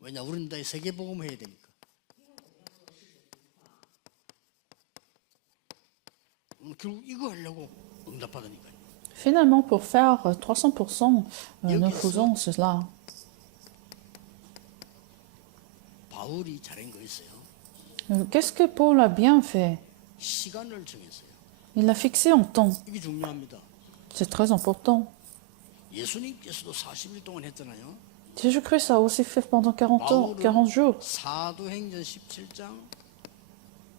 왜냐, 우리는 다 세계복음 해야 되니까. 결국 이거 하려고 응답받으니까요. Finalement, pour faire 300%, nous faisons cela. 바울이 잘한 거 있어요. Qu'est-ce que Paul a bien fait? 시간을 정했어요. Il a fixé en temps. 이게 중요합니다. C'est très important. 예수님께서도 40일 동안 했잖아요. Jésus-Christ a aussi fait pendant 40 ans, 40 jours. 사도행전 17장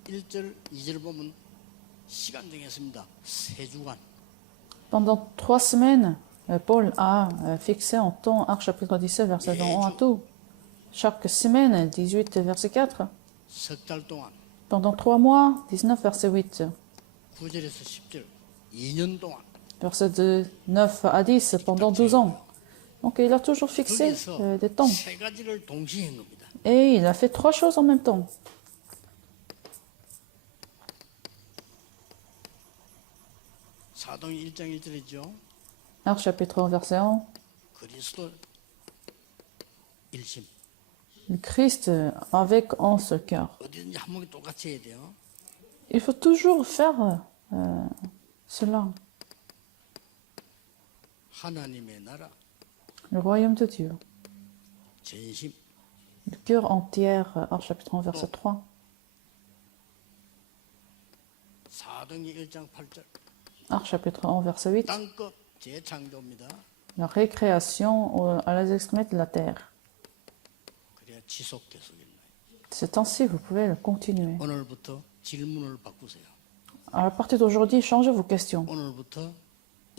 1절 2절 보면 시간 정했습니다. 3주간. Pendant 3 semaines, Paul a fixé en temps, Actes chapitre 17, verset 1 à tout. Chaque semaine, 18, verset 4. 석 달 동안. Pendant 3 mois, 19, verset 8. 9절에서 10절 2년 동안. Verset de 9 à 10, pendant 12 ans. Donc il a toujours fixé des temps. 세 가지를 동시에 한 겁니다. Et il a fait 3 choses en même temps. 사도행 1장 1절이죠. Actes chapitre 1, verset 1. 그리스도 일심. Le Christ avec un seul cœur. 어디든지 한 몸이 똑같이 해야 돼요. Il faut toujours faire cela. 하나님의 나라, Le royaume de Dieu. 전심, Le cœur entier, Actes chapitre 1, verset 3. 사도행전 1장 8절. Actes chapitre 1, verset 8. 땅끝 재창조입니다. La récréation à les extrémités de la terre. 그래야 지속되겠나요? C'est ainsi, vous pouvez le continuer. 오늘부터 질문을 바꾸세요. À partir d'aujourd'hui, changez vos questions. 오늘부터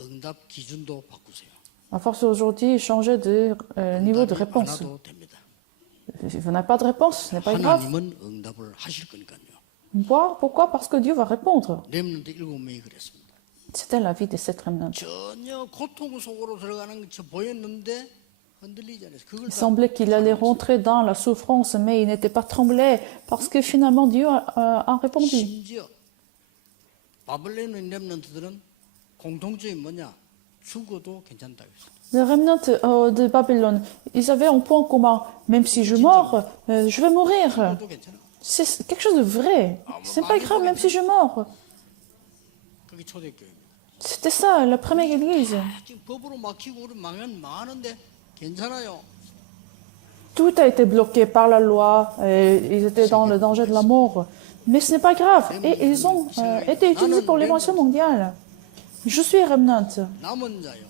응답 기준도 바꾸세요. À partir d'aujourd'hui, changez de niveau de 응답이 réponse. 많아도 됩니다. Vous n'avez pas de réponse, ce n'est pas grave. 하나님은 응답을 하실 거니까요. Pourquoi? Parce que Dieu va répondre. 렘넌트 7명이 그랬습니다. C'était la vie de cette remnant. 전혀 고통 속으로 들어가는 것처럼 보였는데 흔들리지 않았어요. 그걸 Il 다 semblait qu'il allait rentrer dans la souffrance, mais il n'était pas tremblé, parce que finalement Dieu a répondu. 심지어 바벨론의 렘넌트들은 공통점이 뭐냐? 죽어도 괜찮다고 했어요. Les remnants de Babylone, ils avaient un point commun. Même si je meurs, je vais mourir. 죽어도 괜찮아. C'est quelque chose de vrai. C'est pas grave, même si je meurs. 그게 초대교회입니다. C'était ça, la première église. 지금 법으로 막히고 우리 망하는데 괜찮아요. Tout a été bloqué par la loi. Ils étaient dans le danger de la mort. Mais ce n'est pas grave. Et ils ont été utilisés pour l'évangile mondial. Je suis remnant. 남은 자요.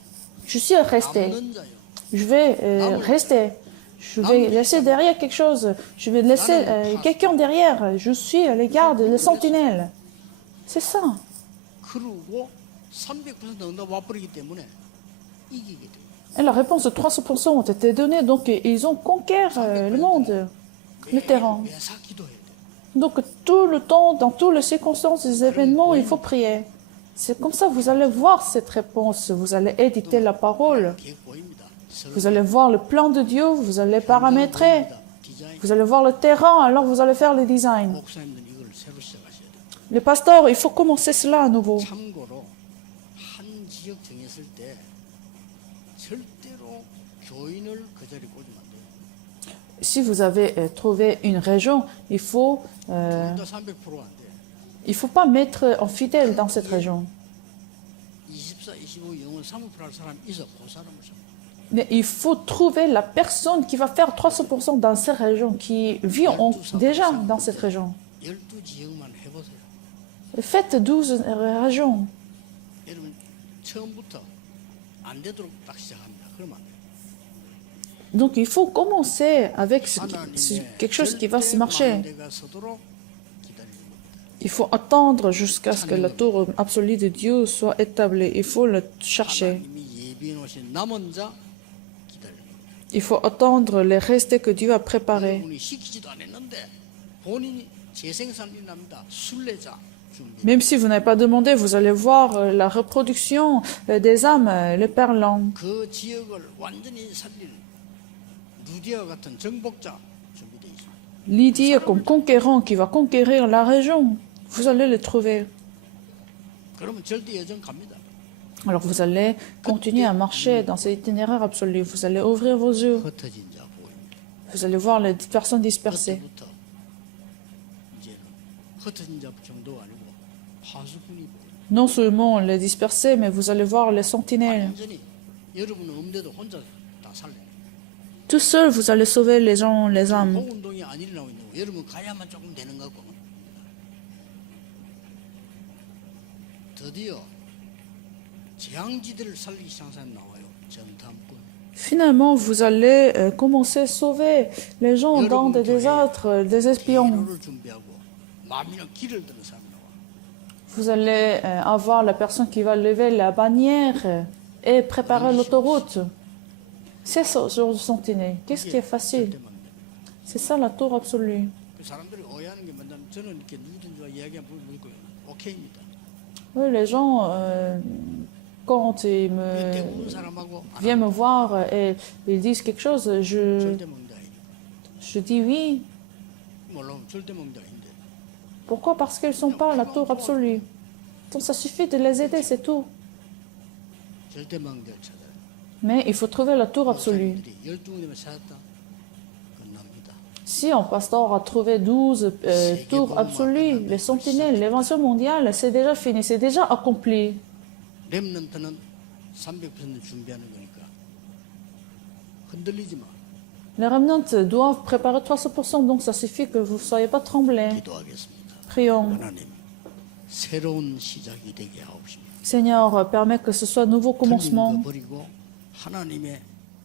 Je suis resté. 남는 자요. Je vais rester. Je vais laisser derrière quelque chose. Je vais laisser quelqu'un derrière. Je suis les gardes, les sentinelles. C'est ça. 그러고 300% 응답 와버리기 때문에 이기게 돼요. Et la réponse de 300% ont été donnée. Donc ils ont conquéri le monde, le terrain. 매사 기도해야 돼요. Donc tout le temps, dans toutes les circonstances, les événements, il faut prier. C'est comme ça, vous allez voir cette réponse. Vous allez éditer la parole. 계획 보입니다. Vous allez voir le plan de Dieu. Vous allez paramétrer. 디자인 Vous allez voir le terrain, alors vous allez faire le design. 목사님들 이걸 새로 시작하셔야 돼요. Les pasteurs, il faut commencer cela à nouveau. 참고로 한 지역 정했을 때 절대로 교인을 그 자리에 꽂으면 안 돼요. Si vous avez trouvé une région, il faut 둘다 300%안 돼. pas mettre en fidèle dans cette région. 24, 25 영혼 30% 할 사람 있어. 그 사람을 잡아. Mais il faut trouver la personne qui va faire 300% dans cette région, qui vit déjà dans cette région. 12지역만 해보세요. Faites 12 régions. 여러분 처음부터 안 되도록 딱 시작합니다. 그러면 안 돼요. Donc il faut commencer avec quelque chose qui va se marcher. 절대 서도록 기다리는 겁니다. Il faut attendre jusqu'à ce que la tour absolue de Dieu soit établie. Il faut le chercher. 하나님이 예비해 놓으신 남은 자 기다리는 겁니다. Il faut attendre les restes que Dieu a préparés. 여러분이 시키지도 않았는데 본인이 재생산이 납니다. 순례자 준비. Même si vous n'avez pas demandé, vous allez voir la reproduction des âmes, les perlants. 그 지역을 완전히 살릴 루디아 같은 정복자 준비되어 있습니다. Lydie comme conquérant qui va conquérir la région. Vous allez le trouver. 그러면 절대 여정 갑니다. Alors vous allez continuer à marcher dans cet itinéraire absolu. Vous allez ouvrir vos yeux. 흩어진 자 보입니다. Vous allez voir les personnes dispersées. 그때부터 이제는 흩어진 자 정도가 아니고 파수꾼이 보여요. Non seulement les dispersés, mais vous allez voir les sentinelles. 완전히 여러분은 없는데도 혼자 다 살래. Tout seul, vous allez sauver les gens, les âmes. 공운동이 안 일어나고 있는 거. 여러분 가야만 조금 되는 거고. 드디어 재앙지대를 살리기 시작한 사람이 나와요. 전탐꾼. Finalement, vous allez commencer à sauver les gens dans des désastres, des espions. 기로를 준비하고 마음이나 길을 드는 사람이 나와. Vous allez avoir la personne qui va lever la bannière et préparer l'autoroute. C'est ça, genre de sentinelle. Qu'est-ce qui est facile? C'est ça la tour absolue. 그 사람들이 오해하는 게 뭐냐면 저는 이렇게 누구든지 이야기하면 물고요. 오케이입니다. Oui, les gens, quand ils 그때 우는 사람하고 안 viennent me voir et ils disent quelque chose, 하면 절대 먹는 게 아니에요. je dis oui. 물론 절대 먹는 게 아닌데 Pourquoi? Parce qu'ils ne sont pas à la tour absolue. Donc ça suffit de les aider, c'est tout. 절대 먹는 데를 찾아요. Mais il faut trouver la tour absolue. 목사님들이 12군데만 찾았다. 끝납니다. Si un pasteur a trouvé 12 tours absolues, les sentinelles, l'évasion mondiale, c'est déjà fini, c'est déjà accompli. 렘넌트는 300% 준비하는 거니까 흔들리지 마. Les remnants doivent préparer 300%, donc ça suffit que vous ne soyez pas tremblés. 기도하겠습니다. Prions. 하나님 새로운 시작이 되게 하옵시며 Seigneur, permets que ce soit un nouveau 틀린 거 commencement. 버리고 하나님의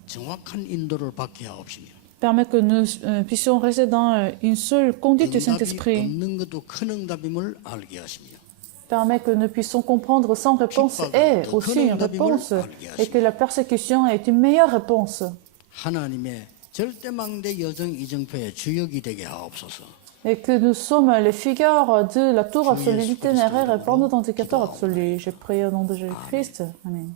정확한 인도를 받게 하옵시며 Permets que nous puissions rester dans une seule conduite du 응답이 Saint-Esprit. 없는 것도 큰 응답임을 알게 하시며 Permets que nous puissions comprendre sans réponse est aussi une réponse et que la persécution est une meilleure réponse. 하나님의 절대망대 여정 이정표의 주역이 되게 하옵소서. Et que nous sommes les figures de la tour absolue, l'itinéraire et plan d'identificateur absolu. Je prie au nom de Jésus-Christ. Amen.